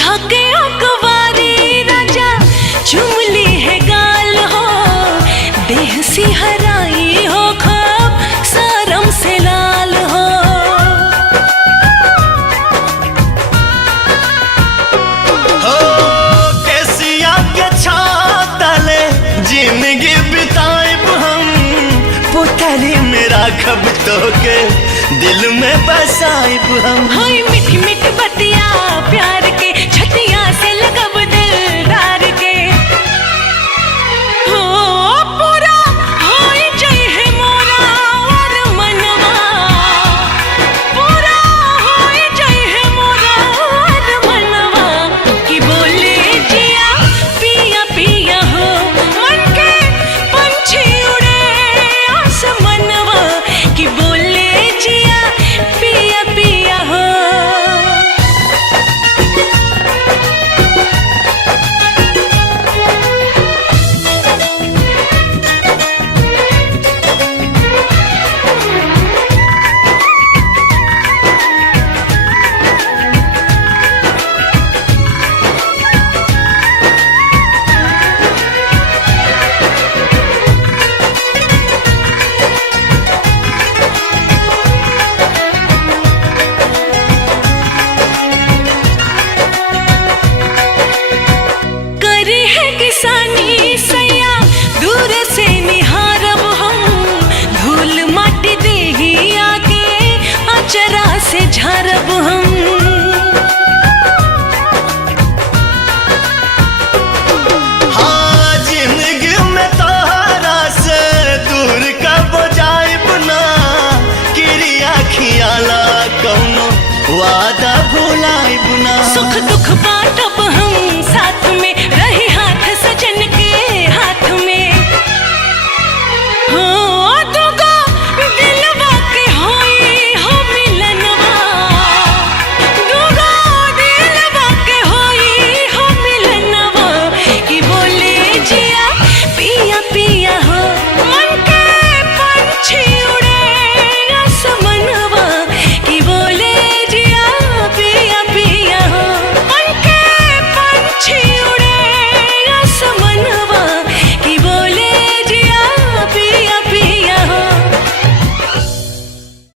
ढके अकवारी राजा चुमली है गाल हो, देह सिहराई हो खब सरम से लाल हो। हो केसिया के छातले जिंदगी बिताएब हम, पुतरी में राखब तो के दिल में बसाएब हम। हाय मीठी मीठी बतिया प्यार के छतिया से लगब दिलदार के। हो पूरा होई जई है मोरा और मनवा, पूरा होई जई है मोरा और मनवा। कि बोले जिया पिया पिया हो, मन के पंछी उड़े आसमनवा। कि बोले जिया पिया पिया हो। करे है किसानी सैया दूर से निहारब हम, धूल माटी देही आगे अचरा से झारब हम।